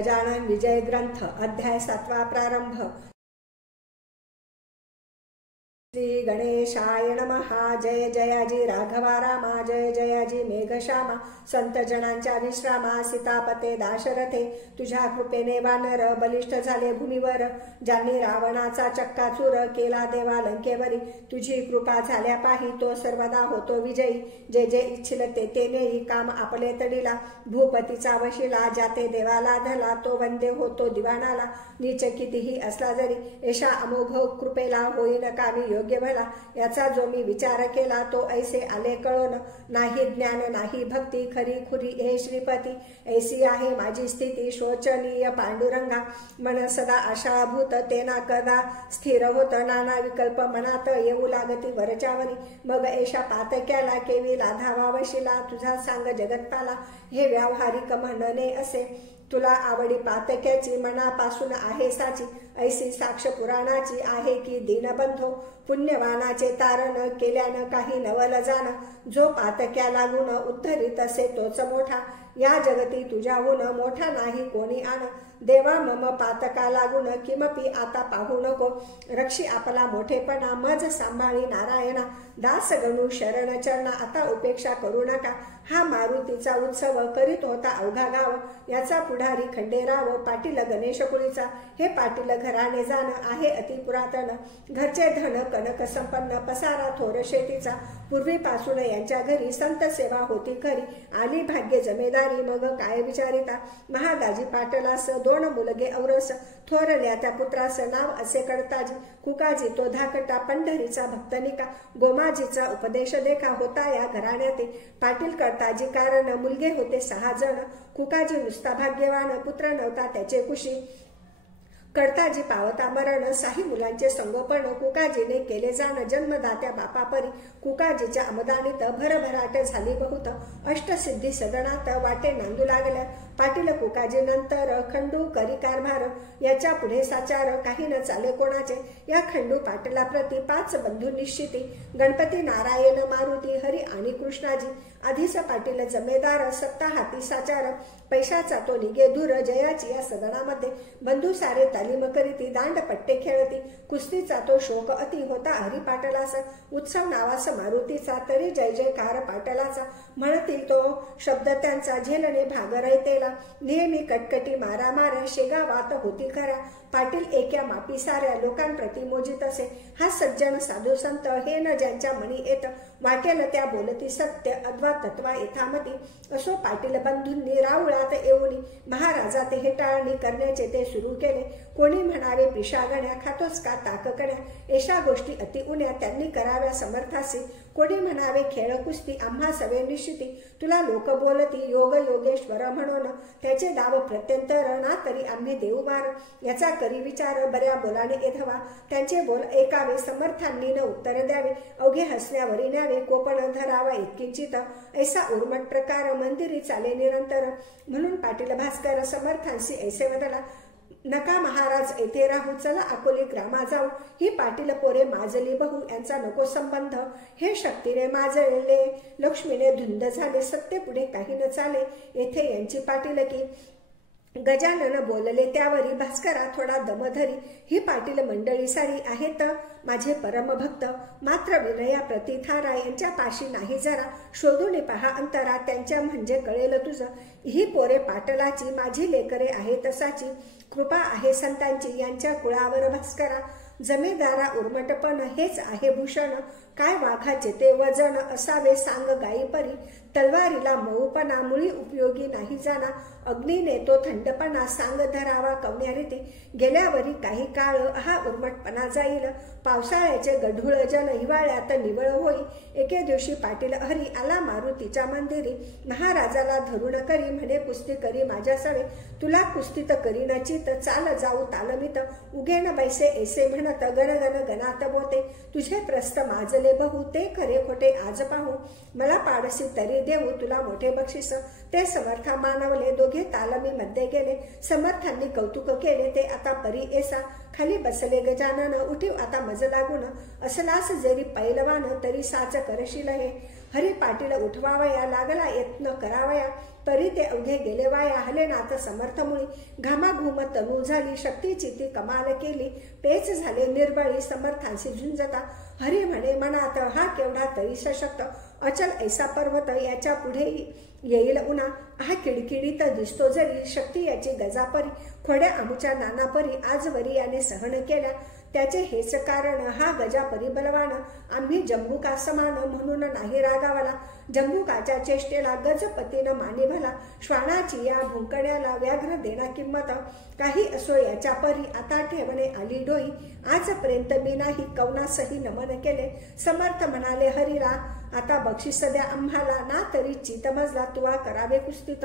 गजानन विजय ग्रंथ अध्याय 7 प्रारंभ। श्री गणेशाय नमः। जय जयाजी राघवा रामा, जय जयाजी मेघश्यामा, संत जनांच्या विश्रामा, सीतापते दाशरथे, तुझ्या कृपेने वानर बलिष्ठ झाले भूमीवर, ज्यांनी रावणाचा चक्काचूर केला देवा लंकेवरी, तुझी कृपा झाल्या पाही तो सर्वदा होतो विजयी, जे जे इच्छिल ते नेई काम आपले तडीला, भूपतीचा वशिला जाते देवाला धला, तो वंदे होतो दिवाणाला, नीच कितीही असला जरी, एषा अमोघ कृपेला होईन कामी योग्य भला, याचा जो मी विचार केला तो ऐसे आले कळोन, नाही ज्ञान नाही भक्ती खरी खुरी हे श्रीपती, ऐसी आहे माझी स्थिती शोचनीय पांडुरंगा, मन सदा आशाभूत तेना कदा स्थिर होत, नाना विकल्प मनात येऊ लागती वरच्यावरी, मग ऐशा पातक्याला केवी लाधावा वशिला, तुझा सांग जगतपाला हे व्यावहारिक म्हणणे असे, तुला आवडी पातक्याची मनापासून आहे साची, ऐसी साक्ष पुराणाची आहे की दीनबंधो, पुण्यवानाचे तारण केल्यानं काही नवल जाण, जो पातक्या लागून उद्धरित असे तोच मोठा, या जगती तुझ्याहून मोठा नाही कोणी आण, देवा मम पातका लागून किमपि आता पाहू नको, रक्षी आपला मोठेपणा मज सांभाळी नारायणा, दास गणू शरण चरणा आता उपेक्षा करू नका, हा मारुतीचा उत्सव करीत होता अवघा गाव, याचा पुढारी खंडेराव पाटील गणेश कुळीचा, हे पाटील घराणे जाण आहे अति पुरातन, घरचे धन कनक संपन्न पसारा थोर शेतीचा, पूर्वीपासून यांच्या घरी संत सेवा होती खरी, आली भाग्य जमेदारी मग काय विचारिता, महादाजी पाटलास 2 मुलगे औरस, थोरल्या त्या पुत्रास नाव असे कडताजी, कुकाजी तो धाकटा पंढरीचा भक्तनिका, गोमाजीचा उपदेश देखा होता या घराण्यात, पाटील कडताजी कारण मुलगे होते 6 जण, कुकाजी नुसता भाग्यवान पुत्र नव्हता त्याचे कुशी, कडताजी पावता मरण 6 मुलांचे संगोपन, कुकाजीने केले जाण जन्मदात्या बापापरी, कुकाजीच्या आमदानीत भरभराट झाली बहुत, अष्टसिद्धी सदनात वाटे नांदू लागल्या, पाटील कुकाजी नंतर खंडू करी कारभार, याच्या पुढे साचार काही न चाले कोणाचे, या खंडू पाटला प्रति 5 बंधू निश्चिती, गणपती नारायण मारुती हरी आणि कृष्णाजी, आधीच पाटील जमेदार सत्ता हाती साचार, पैशाचा तो निघे दूर जयाची या सदनामध्ये, बंधू सारे तालीम करीती दांडपट्टे खेळती, कुस्तीचा तो शोक अति होता हरी पाटलास, उत्सव नावास मारुतीचा तरी जय जयकार पाटलाचा, म्हणतील तो शब्द त्यांचा झेलणे भाग रयतेला, नेहमी कटकटी मारामार शेगावात होती खरा, पाटील एका मापी साऱ्या लोकांप्रती मोजित असे, हा सज्जन साधू संत हे न ज्यांच्या मनी येत, वाटेल त्या बोलती सत्य अद्वा तत्वा यथामती, असो पाटील बंधूंनी राऊळात येऊनी महाराजा ते हेटाळणी करण्याचे ते सुरू केले, कोणी म्हणावे पिशागण्या खातोस का ताककण्या, एशा गोष्टी अति उन्या त्यांनी कराव्या समर्थासी, कोणी म्हणावे खेळ कुस्ती आम्हा सवे निश्चिती, तुला लोक बोलती योग योगेश्वर म्हणून, त्याचे दाव प्रत्यंतर ना तरी आम्ही देऊ मार, याचा करी विचार बऱ्या बोलाने एधवा, त्यांचे बोल ऐकावे समर्थांनी न उत्तर द्यावे, अवघे हसण्यावरी न्यावे कोपण धरावा इतकिंचित, ऐसा उर्मट प्रकार मंदिरी चाले निरंतर, म्हणून पाटील भास्कर समर्थांशी ऐसे वदला, नका महाराज येथे राहू, चला अकोली ग्रामा जाऊ, ही पाटील पोरे माजली बहु यांचा नको संबंध, हे शक्तीने माजले लक्ष्मीने धुंद झाले, सत्य पुढे काही न चाले, येथे यांची पाटील की गजानन बोलले त्यावरी, भास्करा थोडा दमधरी, ही पाटील मंडळी सारी आहेत माझे परमभक्त, मात्र विनया प्रतिथारा यांच्या पाशी नाही जरा, शोधून पहा अंतरा त्यांच्या म्हणजे कळेल तुझं, ही पोरे पाटलाची माझी लेकरे आहे तसाची, कृपा आहे संतांची यांच्या कुळावर भास्करा, जमेदारा उर्मटपण हेच आहे भूषण, काय वाघाचे ते वजन असावे सांग गायी परी, तलवारीला मऊपणा मुळी उपयोगी नाही जाणा, अग्नीने तो थंडपणा सांग धरावा कवण्यारीती, गेल्यावरी काही काळ हा उर्मटपणा जाईल, पावसाळ्याचे गढूळ जल हिवाळ्यात निवळ होई, एके दिवशी पाटील हरी आला मारुतीच्या मंदिरी, महाराजाला धरून करी म्हणे कुस्ती करी माझ्या सवे, तुला कुस्तीत करी नचित चाल जाऊ तालमीत, उगेन बैसे ऐसे म्हणत गणगण गणात बोते, तुझे प्रस्त माजले बहु ते खरे खोटे आज पाहू, मला पाडसी तरी देऊ तुला मोठे बक्षीस, ते समर्था मानवले दोघे तालमी मध्ये गेले, समर्थांनी कौतुक केले ते आता परी ऐसा, खाली बसले गजानन उठीव आता मज लागून, असलास जरी पैलवान तरी साच करशील हे, हरी पाटील उठवावया लागला यत्न करावया, तरी ते अवघे गेले वाया. हलेनाथ समर्थमुळी घामाघूम तनू झाली, शक्तीची ती कमाल केली. पेच झाले निर्बळी समर्थांशी झुंजता, हरी म्हणे मनात हा केवढा तरी सशक्त. अचल ऐसा पर्वत याच्या पुढे येईल उन्हा, हा किडकिडीत दिसतो जरी, शक्ती याची गजापरी. खोड्या आमुच्या नानापरी आजवरी याने सहन केल्या, त्याचे हेच कारण हा गजा परिबलवान. आम्ही जंबुका समान म्हणून नाही रागावला, जंबुकाच्या चेष्टेला गजपतीनं मानी भला. श्वानाची या भुंकण्याला व्याघ्र देणा किंमत, काही असो याच्या परी आता ठेवणे आली डोई. आजपर्यंत मी नाही कवनासही नमन केले. समर्थ म्हणाले हरीला आता बक्षीस द्या आम्हाला, ना तरी चितमजला तुवा करावे कुस्तीत.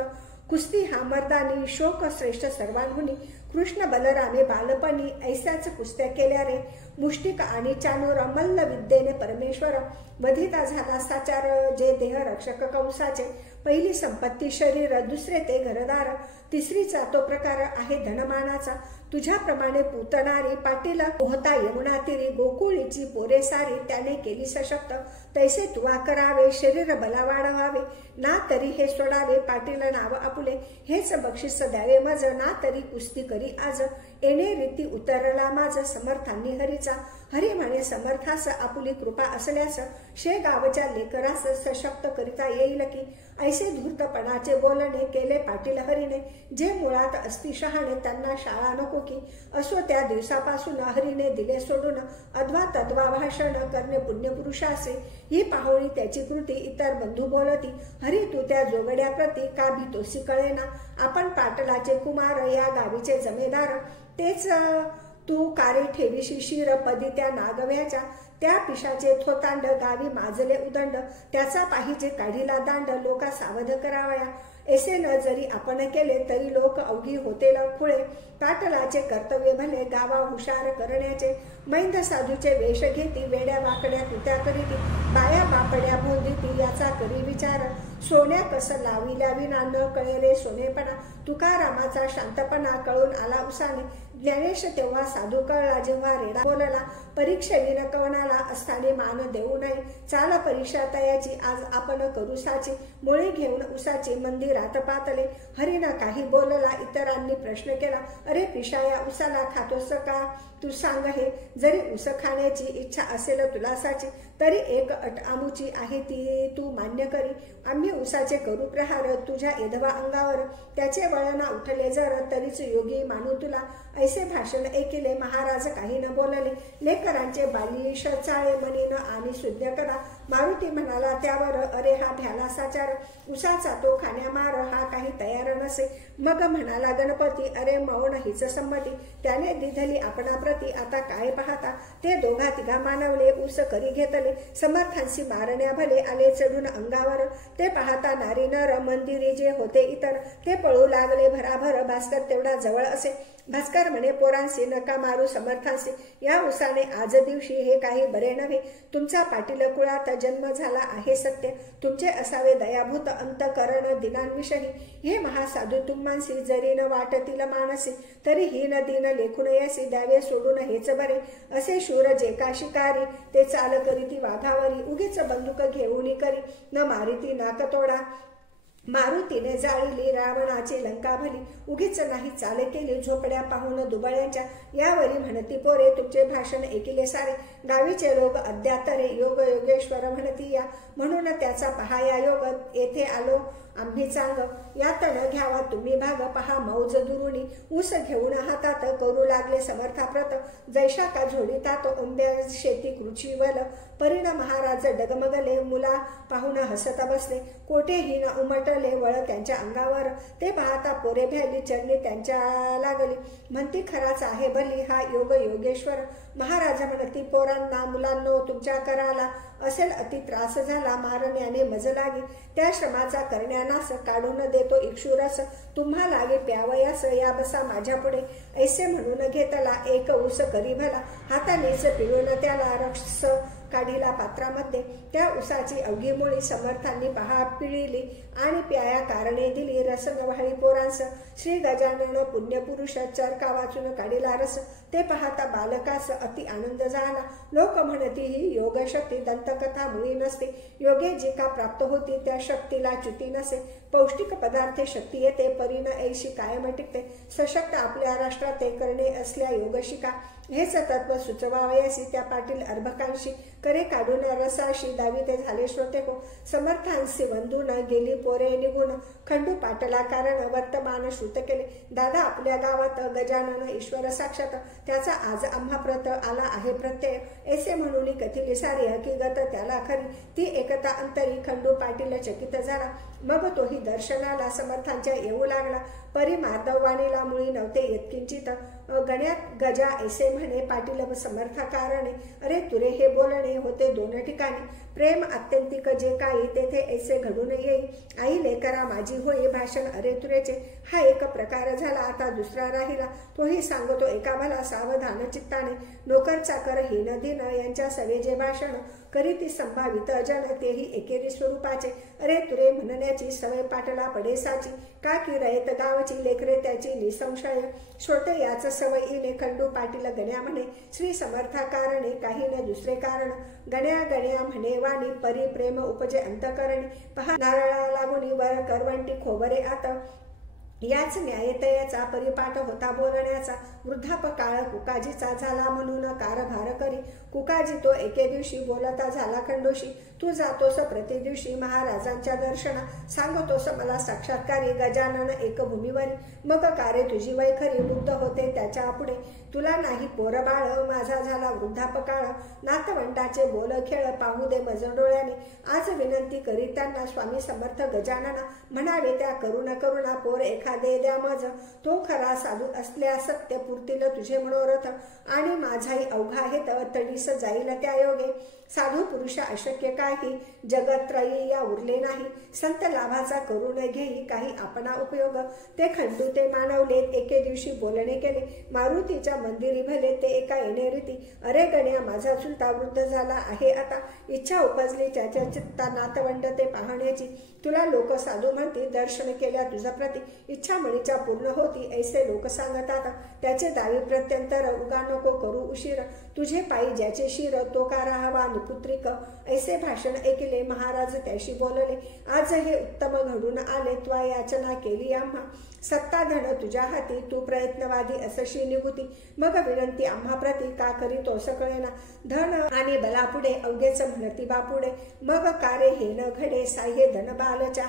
कुस्ती हा मर्दानी शोक श्रेष्ठ सर्वांहुनी, कृष्ण बलरामे बालपणी ऐसाच कुस्त्या केल्या रे. मुष्टिक आणि चाणूर मल्ल विद्येने परमेश्वर, वधिता झाला साचार जे देह रक्षक कंसाचे. पहिली संपत्ती शरीर, दुसरे ते घरदार, तिसरीचा तो प्रकार आहे धनमानाचा. तुझ्याप्रमाणे पूतणारी पाटील पोहता यमुना तीरी, गोकुळीची पोरे सारी त्याने केली सशक्त. तैसे तुवा करावे शरीर बला वाढवावे, ना तरी हे सोडावे पाटील नाव आपुले. हेच बक्षीस द्यावे मज, ना तरी कुस्ती करी आज. येणे रीती उतरला माझ समर्थांनी हरीचा, हरी म्हणे समर्थास आपुली कृपा असल्यास, शे गावच्या लेकरास सशक्त करिता येईल की. ऐसे धूर्तपणाचे बोलणे केले पाटील हरीने, जे मुळात असती शहाणे त्यांना शाळा नको की. असो त्या दिवसापासून हरीने दिले सोडून, अध्वा तद्वा भाषण करणे पुण्यपुरुषासे. ही पाहोळी त्याची कृती इतर बंधू बोलती, हरी तू त्या जोगड्याप्रती का भीतोसी कळेना. आपण पाटलाचे कुमार या गावीचे जमेदार, तेच तू कारे ठेवीशी शिर पदी त्या नागव्याच्या. त्या पिशाचे थोतांड गावी माजले उदंड, त्याचा पाहिजे काढीला दांड लोका सावध करावया. ऐसे न जरी आपण केले तरी लोक अवघी होतेल खुळे. पाटलाचे कर्तव्य भले गावा हुशार करण्याचे, मैंद साधूचे वेश घेती वेड्या वाकड्या कृत्या करीती. बाया बापड्या भोंदिती याचा करी विचार, सोन्या कस लाविल्या विना न कळे रे सोनेपणा. तुकारामाचा शांतपणा कळून आला उसाने, ज्ञानेश तेव्हा साधू कळला जेव्हा रेडा बोलला. परीक्षेविन कवनाला असताने मान देऊ नये, चाल परीक्षा तयाची आज आपण करू साची. मुळे घेऊन उसाची मंदिरात पातले, हरीनं काही बोलला इतरांनी प्रश्न केला. अरे पिशा या उसाला खातोस का तू सांग हे. जरी उस खाण्याची इच्छा असेल तुलासाची, तरी एक अट आमुची आहे ती तू मान्य करी. आम्ही उसाचे करू प्रहार तुझ्या एधवा अंगावर, त्याचे वळणा उठले जर तरीच योगी मानू तुला. ऐसे भाषण ऐकिले महाराज काही न बोलले, लेकरांचे बालिश चाळे मनीन आणि शुद्ध करा. मारुती म्हणाला त्यावर अरे हा भ्याला साचार, उसाचा तो खाण्यामार हा काही तयार नसे. मग म्हणाला गणपती अरे मौन हीच संमती, त्याने दिधली आपणाप्रती आता काय पाहता. ते दोघा तिघा मानवले ऊस करी घेतले, समर्थांशी मारण्या भले आले चढून अंगावर. ते पाहता नारी नर मंदिरी जे होते इतर, ते पळू लागले भराभर. भास्कर तेवढा जवळ असे, भास्कर म्हणे पोरांशी नका मारू समर्थांशी, या उसाने आज दिवशी हे काही बरे नव्हे. तुमचा पाटील कुळात जन्म झाला आहे सत्य, तुमचे असावे दयाभूत अंतकरण दिनांविषयी. हे महासाधू तुम्हांशी जरी न वाटतील मानसी, तरी ही नदीन लेखून यासी द्यावे सोडून हेच बरे. असे शूर जे का शिकारी, ते चाल करीती वाघावरी. उगीच बंदूक घेऊन करी न मारिती नाक तोडा. मारुतीने जाळली रावणाची लंका भली, उगीच नाही चाल केली झोपड्या पाहून दुबळ्यांच्या. यावरी म्हणती पोरे तुमचे भाषण ऐकिले सारे, गावीचे रोग अद्यातरे योग योगेश्वर म्हणती या. म्हणून त्याचा पहाया योग येथे आलो आम्ही चांग. यात न घ्यावा तुम्ही भाग पहा मौज दुरुणी. ऊस घेऊन हातात करू लागले समर्थाप्रत, जैशा का झोडीतात ओंब्या शेती कृचीवल. परिण महाराज डगमगले मुला पाहून हसत बसले, कोठेही न उमटले वळ त्यांच्या अंगावर. ते पाहता पोरे भ्याली चरणी त्यांच्या लागली, म्हणती खराच आहे भली हा योग योगेश्वर. महाराज म्हणती पोरांना मुलांनो तुमच्या कराला असेल अति त्रास झाला, मारण्याने मज लागे. त्या श्रमाचा करण्यानास काढून देतो इक्षुरस, तुम्हा लागे प्यावयास या बसा माझ्या पुढे. ऐसे म्हणून घेतला एक ऊस करी भला, हातानेच पिळून त्याला रक्ष काढिला पात्रामध्ये। त्या उसाची अवघी मुळी समर्थांनी पहा पिळिली आणि प्याया कारणे दिली रस नव्हाळी पोरांस। श्री गजानन पुण्यपुरुष चरका वाचून काढिला रस, ते पाहता बालकास अति आनंद झाला। लोक म्हणती ही योग शक्ती दंतकथा मुळी नसते, योगे जी का प्राप्त होती त्या शक्तीला च्युती नसे। पौष्टिक पदार्थे शक्ती येते, परीन ऐशी कायम टिकते। सशक्त आपल्या राष्ट्रात ते करणे असल्या योग शिका, हेच तत्व सुचवावयासी त्या पाटील अर्भकांशी। करे काढून रसाशी दावी ते झाले श्रोते हो, समर्थांशी वंदून गेली पोरे निघून। खंडू पाटला कारण वर्तमान श्रुत केले, दादा आपल्या गावात गजानन ईश्वर साक्षात, त्याचा आज आम्हा प्रत आला आहे प्रत्यय। ऐसे म्हणून कथिली सारी हकीकत त्याला खरी, ती एकता अंतरी खंडू पाटील चकित झाला। मग तोही दर्शनाला समर्थांच्या येऊ लागला, परी मार्दवाणीला मुळी नव्हते येतकिंचित। गण्यात गजा ऐसे म्हणे पाटील समर्था कारणे, अरे तुरे हे बोलणे होते दोन ठिकाणी। प्रेम आत्यंतिक जे काही तेथे ऐसे घडून येई, आई लेकरा माझी होई भाषण अरे तुरेचे। हा एक प्रकार झाला, आता दुसरा राहिला, तोही सांगतो एका भला सावधान चित्ताने। नोकर चाकर हीन दिन यांच्या सवेजे भाषण, करीती संभावित जन तेही एकेरी स्वरूपाचे। अरे तुरे म्हणण्याची सवय पाटला पडेसाची, का की रयत गावची लेकरे त्याची निसंशय। श्रोते याच सवयीने खंडू पाटील गण्या म्हणे, श्री समर्था कारणे काही न दुसरे कारण। गण्या गण्या म्हणे वाणी परी प्रेम उपजे अंतकरणी, पहा नारळा लागुनी वर करवंटी खोबरे आत। याच न्यायतयाचा परिपाठ होता बोलण्याचा, वृद्धापकाळ कुकाजीचा झाला म्हणून कारभार करी। कुकाजी तो एके दिवशी बोलता झाला खंडोशी, तू जातोस प्रति दिवशी महाराजांच्या दर्शना, सांगतोस मला साक्षात्कारी गजानन एक भूमीवरी। मग कारे तुझी वैखरी बुद्ध होते त्याच्या पुढे, तुला नाही पोरबाळ माझा झाला वृद्धापकाळ। नातवंडाचे बोल खेळ पाहू दे मज डोळ्याने, आज विनंती करी त्यांना स्वामी समर्थ गजानना। म्हणावे त्या करुणा करुणा पोर एखादे द्या मज, तो खरा साधू असल्या सत्य पुरतील तुझे मनोरथ। आणि माझाही अवघा हे तडीस जाईल त्या योगे, साधू पुरुष अशक्य काही जगत्रयी या उरले नाही। संत लाभाचा करून घेई काही आपणा उपयोग, ते खंडू ते मानवले एके दिवशी बोलणे केले। मारुतीच्या मंदिरी भले ते एका येणे रीती, अरे गण्या माझा चुलता वृद्ध झाला आहे आता। इच्छा उपजली त्याच्या चित्ता नातवंड ते पाहण्याची, तुला लोक साधू म्हणती दर्शन केल्या तुझा प्रती। इच्छा म्हणीच्या पूर्ण होती ऐसे लोक सांगतात, त्याचे दावी प्रत्यंतर उगा नको करू उशीर। तुझे पायी ज्याचे शिर तो का राहावा निपुत्रिक, ऐसे भाषण ऐकले महाराज त्याशी बोलले। आज हे उत्तम घडून आले त्वा याचना केली आम्हा, सत्ताधन तुझ्या हाती तू प्रयत्नवादी असशी निघुती। मग विनंती आम्हा प्रती का करीतो सकळेना, धन आणि बलापुढे अवघेच म्हणती बापुढे। मग कारे हे न घडे साह्य धन बालच्या,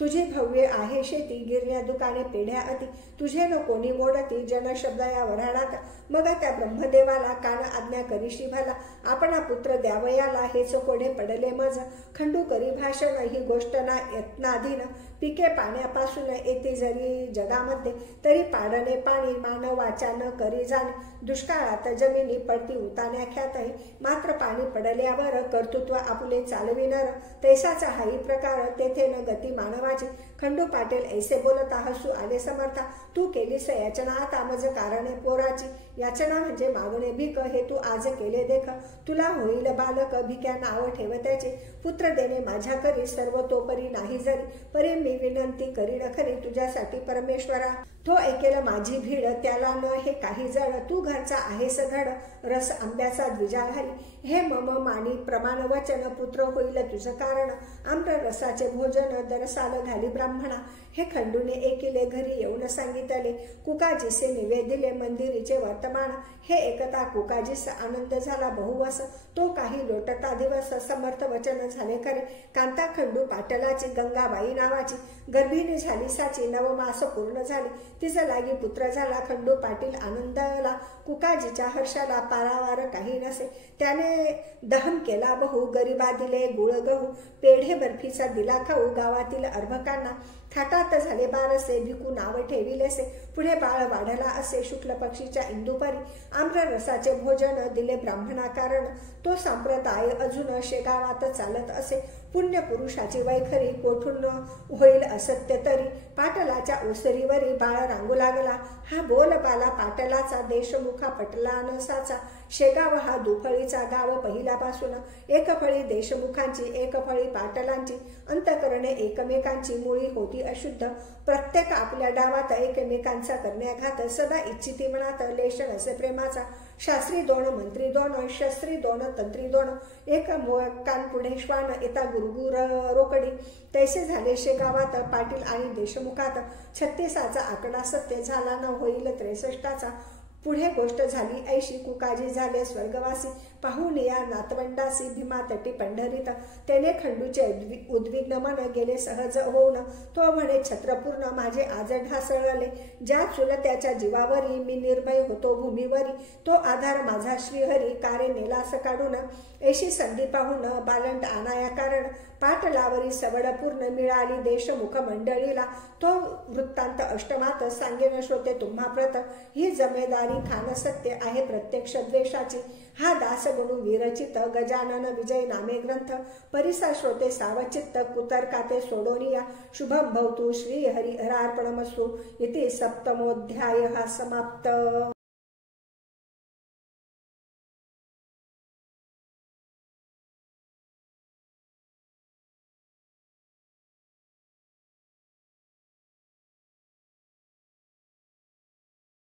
तुझे भव्य आहे शेती गिरण्या दुकाने पेढ्या अति। तुझे न कोणी मोडती जनशब्द या वऱ्हाडात, मग त्या ब्रह्मदेवाला कान आज्ञा करीशी भला। आपणा पुत्र द्यावयाला हेच कोडे पडले मज, खंडू करी भाषण ही गोष्ट ना यत्नाधीन। पिके पाण्यापासून येते जरी जगामध्ये, तरी पाडणे पाणी मानव वाचा न करी जाणे। दुष्काळात जमिनी पडती उतान्या ख्यात आहे, मात्र पाणी पडल्यावर कर्तृत्व आपुले चालविनर। तैसाचा हाही प्रकार तेथे न गती मानवाची। खंडू पाटील ऐसे बोलता हसू आले समर्था, तू केलीस याचना आता मज कारणे पोराची। याचना म्हणजे मागणे भीक, हे तू आज केले देख। तुला होईल बालक भिक्या नाव ठेव त्याचे, पुत्र देणे माझ्या करी सर्व तो परी नाही जरी। परी मी विनंती करीन खरी तुझ्यासाठी परमेश्वरा, तो ऐकेल माझी भीड त्याला न हे काही जड। तू घरचा आहेस धड रस आंब्याचा द्विजा घाली, हे मम मानी प्रमाण वचन पुत्र होईल तुझ कारण। आम्र रसाचे भोजन दरसाल घाली ब्राह्मणा, हे खंडूने एकिले घरी येऊन सांगितले। कुकाजीसे निवेदिले मंदिरीचे वर्तमान, हे एकता कुकाजीस आनंद झाला बहुवस। तो काही लोटता दिवस समर्थ वचन झाले खरे। कांता खंडू पाटलाची गंगाबाई नावाची, गर्भिणी झाली साची 9 मास पूर्ण झाली। तिचा लागी पुत्र झाला खंडू पाटील आनंदाला। कुकाजीच्या हर्षाला पारावार काही नसे, त्याने दहन केला बहु। गरिबा दिले गुळ गहू, पेढे बर्फीचा दिला खाऊ गावातील अर्भकांना। थाटात झाले बारसे भिकू नाव ठेविलेसे, पुढे बाळ वाढला असे शुक्ल पक्षीच्या इंदुपरी। आम्र रसाचे भोजन दिले ब्राह्मणा कारण, तो संप्रदाय अजून शेगावात चालत असे। पुण्य पुरुषाची वैखरी कोठून होईल असत्य तरी, पाटलाच्या ओसरीवरी बाळ रांगू लागला। हा बोलबाला पाटलाचा देशमुखा पटला नसाचा, शेगाव हा दुफळीचा गाव पहिल्यापासून एक फळी देशमुखांची एक फळी पाटलांची अंतकरणे एकमेकांची मुळी होती अशुद्ध प्रत्येक आपल्या डावात एकमेकांचा करण्याघात सदा इच्छिती मनात लेश नसे प्रेमाचा शास्त्री दोन मंत्री दोन शस्त्री दोन तंत्री दोन एक पुढे श्वान येता गुरगुर रोकडी तैसे झाले शेगावात पाटील आणि देशमुखात 36चा आकडा सत्य झाला न होईल 63चा पुढे गोष्ट झाली ऐशी कुकाजी झाले स्वर्गवासी पाहून या नातवंडासी भीमा तटी पंढरीत त्याने खंडूचे उद्विग्न मन गेले सहज होऊन तो म्हणे छत्रपूर्ण माझे आज ढासळले ज्या चुलत्याच्या जीवावरी मी निर्भय होतो भूमीवरी तो आधार माझा श्रीहरी कारे नेलास काढून ऐशी संधी पाहून बालंट आणाया कारण पाटलावरी सवड पूर्ण मिळाली देशमुख मंडळीला तो वृत्तांत अष्टमात सांगेन श्रोते तुम्हा प्रत ही जमेदारी खान सत्य आहे प्रत्यक्ष द्वेषाची हा दास गुणू विरचित गजानन विजय नामे ग्रंथ परिसा श्रोते सावचित्त कुतर्काते सोडोनिया शुभम भवतु श्री हरी हरार्पणमस्तु इति सप्तमोऽध्यायः समाप्त।